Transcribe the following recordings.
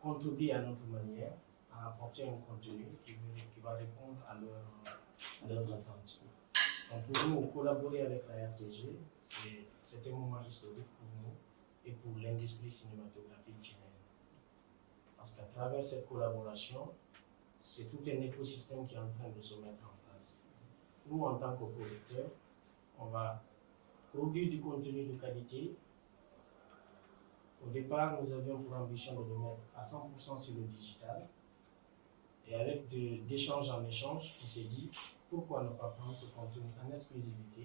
contribuer à notre manière à apporter un contenu qui va répondre à leurs attentes. Donc pour nous, collaborer avec la RTG, c'est un moment historique pour nous et pour l'industrie cinématographique guinéenne. Parce qu'à travers cette collaboration, c'est tout un écosystème qui est en train de se mettre en place. Nous, en tant que producteurs, on va produire du contenu de qualité. Au départ, nous avions pour ambition de le mettre à 100% sur le digital. Et avec d'échange en échange, qui s'est dit, pourquoi ne pas prendre ce contenu en exclusivité,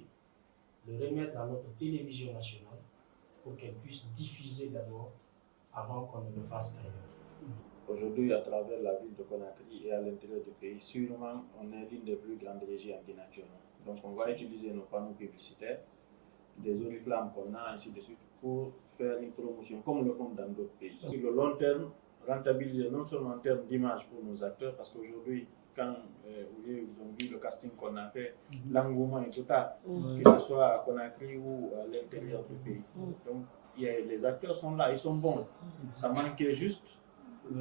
le remettre à notre télévision nationale pour qu'elle puisse diffuser d'abord avant qu'on ne le fasse ailleurs. Aujourd'hui, à travers la ville de Conakry et à l'intérieur du pays, sûrement, on est l'une des plus grandes régies en Guinée actuellement. Donc, on va utiliser nos panneaux publicitaires, des oriflammes qu'on a, ainsi de suite, pour faire une promotion, comme le font dans d'autres pays. Sur le long terme, rentabiliser non seulement en termes d'image pour nos acteurs, parce qu'aujourd'hui, quand vous ont vu le casting qu'on a fait, l'engouement est total, que ce soit à Conakry ou à l'intérieur du pays. Donc, les acteurs sont là, ils sont bons. Ça manquait juste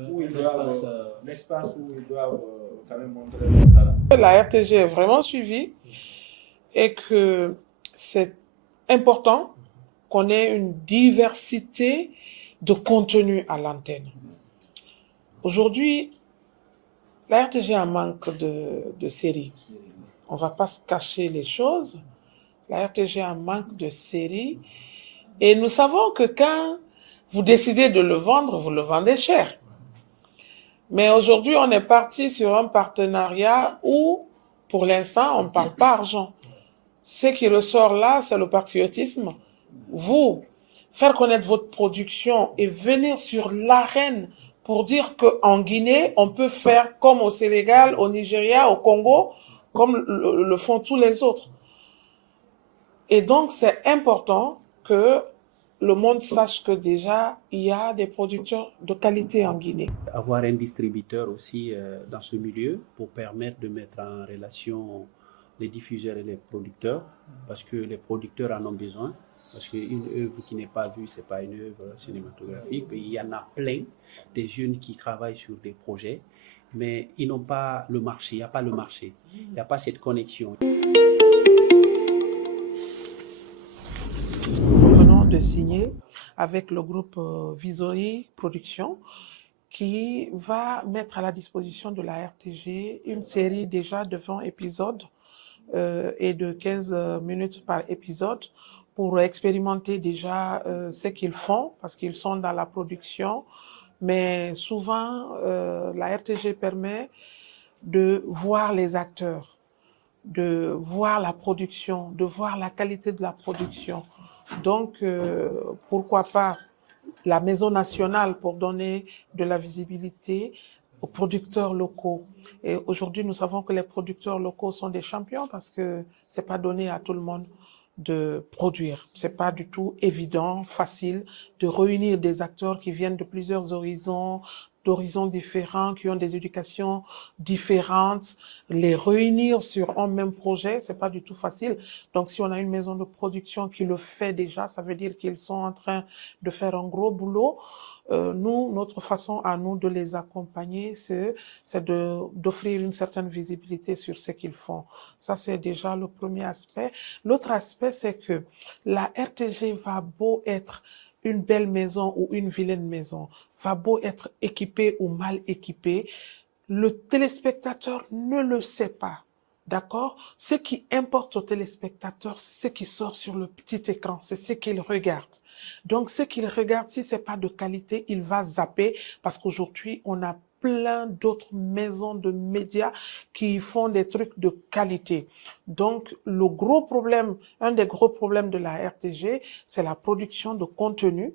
où ils doivent, l'espace où ils doivent quand même montrer leur talent. La RTG est vraiment suivie et que c'est important qu'on ait une diversité de contenu à l'antenne. Aujourd'hui, la RTG a un manque de séries. On ne va pas se cacher les choses. La RTG a un manque de séries. Et nous savons que quand vous décidez de le vendre, vous le vendez cher. Mais aujourd'hui, on est parti sur un partenariat où, pour l'instant, on ne parle pas argent. Ce qui ressort là, c'est le patriotisme. Vous, faire connaître votre production et venir sur l'arène pour dire qu'en Guinée, on peut faire comme au Sénégal, au Nigeria, au Congo, comme le font tous les autres. Et donc, c'est important que le monde sache que déjà, il y a des producteurs de qualité en Guinée. Avoir un distributeur aussi dans ce milieu pour permettre de mettre en relation les diffuseurs et les producteurs, parce que les producteurs en ont besoin, parce qu'une œuvre qui n'est pas vue, ce n'est pas une œuvre cinématographique. Il y en a plein, des jeunes qui travaillent sur des projets, mais ils n'ont pas le marché, il n'y a pas le marché, il n'y a pas cette connexion. De signer avec le groupe Visori Production qui va mettre à la disposition de la RTG une série déjà de 20 épisodes et de 15 minutes par épisode pour expérimenter déjà ce qu'ils font parce qu'ils sont dans la production. Mais souvent, la RTG permet de voir les acteurs, de voir la production, de voir la qualité de la production. Donc, pourquoi pas la Maison nationale pour donner de la visibilité aux producteurs locaux. Et aujourd'hui, nous savons que les producteurs locaux sont des champions parce que ce n'est pas donné à tout le monde de produire. Ce n'est pas du tout évident, facile de réunir des acteurs qui viennent de plusieurs horizons, d'horizons différents, qui ont des éducations différentes, les réunir sur un même projet, c'est pas du tout facile. Donc, si on a une maison de production qui le fait déjà, ça veut dire qu'ils sont en train de faire un gros boulot. Nous, notre façon à nous de les accompagner, c'est d'offrir une certaine visibilité sur ce qu'ils font. Ça, c'est déjà le premier aspect. L'autre aspect, c'est que la RTG va beau être une belle maison ou une vilaine maison, va beau être équipée ou mal équipée, le téléspectateur ne le sait pas. D'accord? Ce qui importe au téléspectateur, c'est ce qui sort sur le petit écran, c'est ce qu'il regarde. Donc, ce qu'il regarde, si c'est pas de qualité, il va zapper parce qu'aujourd'hui, on a plein d'autres maisons de médias qui font des trucs de qualité. Donc, le gros problème, un des gros problèmes de la RTG, c'est la production de contenu.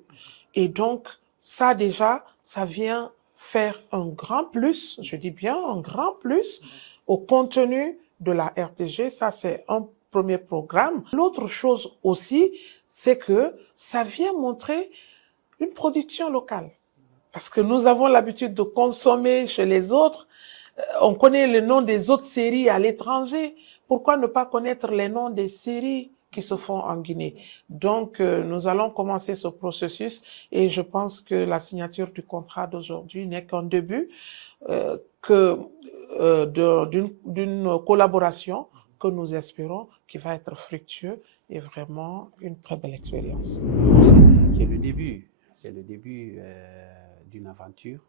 Et donc, ça déjà, ça vient faire un grand plus, je dis bien un grand plus au contenu de la RTG. Ça, c'est un premier programme. L'autre chose aussi, c'est que ça vient montrer une production locale. Parce que nous avons l'habitude de consommer chez les autres. On connaît le nom des autres séries à l'étranger. Pourquoi ne pas connaître les noms des séries qui se font en Guinée. Donc, nous allons commencer ce processus et je pense que la signature du contrat d'aujourd'hui n'est qu'un début d'une collaboration que nous espérons qui va être fructueuse et vraiment une très belle expérience. C'est le début d'une aventure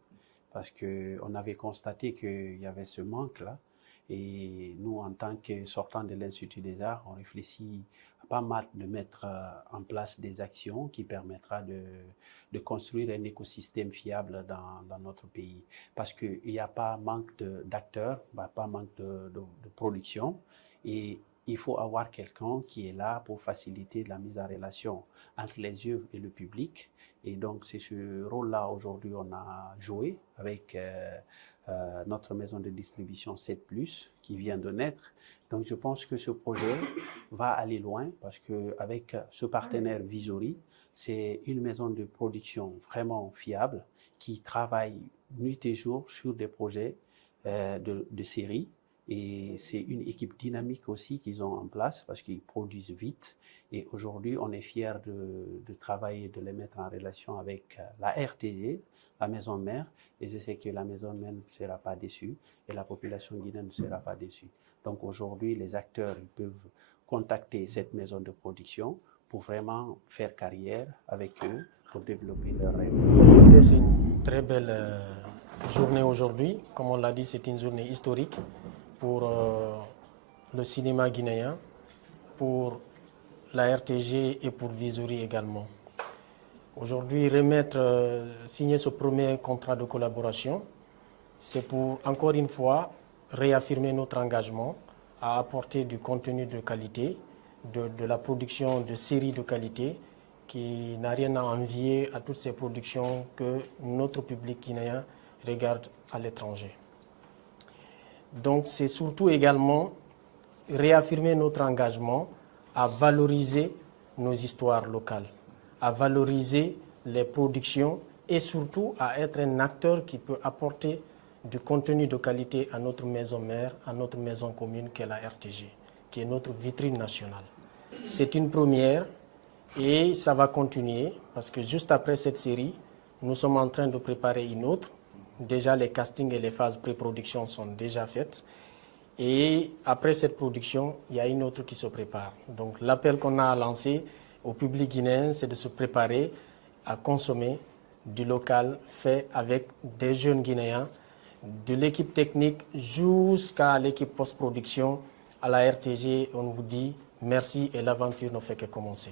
parce qu'on avait constaté qu'il y avait ce manque-là. Et nous, en tant que sortants de l'Institut des Arts, on réfléchit pas mal de mettre en place des actions qui permettra de construire un écosystème fiable dans notre pays. Parce qu'il n'y a pas manque d'acteurs, pas manque de production. Et il faut avoir quelqu'un qui est là pour faciliter la mise en relation entre les œuvres et le public. Et donc, c'est ce rôle-là aujourd'hui on a joué avec notre maison de distribution 7+, qui vient de naître. Donc, je pense que ce projet va aller loin parce qu'avec ce partenaire Visory, c'est une maison de production vraiment fiable qui travaille nuit et jour sur des projets de série. Et c'est une équipe dynamique aussi qu'ils ont en place parce qu'ils produisent vite. Et aujourd'hui, on est fiers de travailler, de les mettre en relation avec la RTG, la maison mère. Et je sais que la maison mère ne sera pas déçue et la population guinéenne ne sera pas déçue. Donc aujourd'hui, les acteurs peuvent contacter cette maison de production pour vraiment faire carrière avec eux, pour développer leurs rêves. C'est une très belle journée aujourd'hui. Comme on l'a dit, c'est une journée historique pour le cinéma guinéen, pour la RTG et pour Visory également. Aujourd'hui, signer ce premier contrat de collaboration, c'est pour, encore une fois, réaffirmer notre engagement à apporter du contenu de qualité, de la production de séries de qualité qui n'a rien à envier à toutes ces productions que notre public guinéen regarde à l'étranger. Donc c'est surtout également réaffirmer notre engagement à valoriser nos histoires locales, à valoriser les productions et surtout à être un acteur qui peut apporter du contenu de qualité à notre maison mère, à notre maison commune qu'est la RTG, qui est notre vitrine nationale. C'est une première et ça va continuer parce que juste après cette série, nous sommes en train de préparer une autre. Déjà, les castings et les phases pré-production sont déjà faites. Et après cette production, il y a une autre qui se prépare. Donc l'appel qu'on a lancé au public guinéen, c'est de se préparer à consommer du local fait avec des jeunes Guinéens, de l'équipe technique jusqu'à l'équipe post-production. À la RTG, on vous dit merci et l'aventure ne fait que commencer.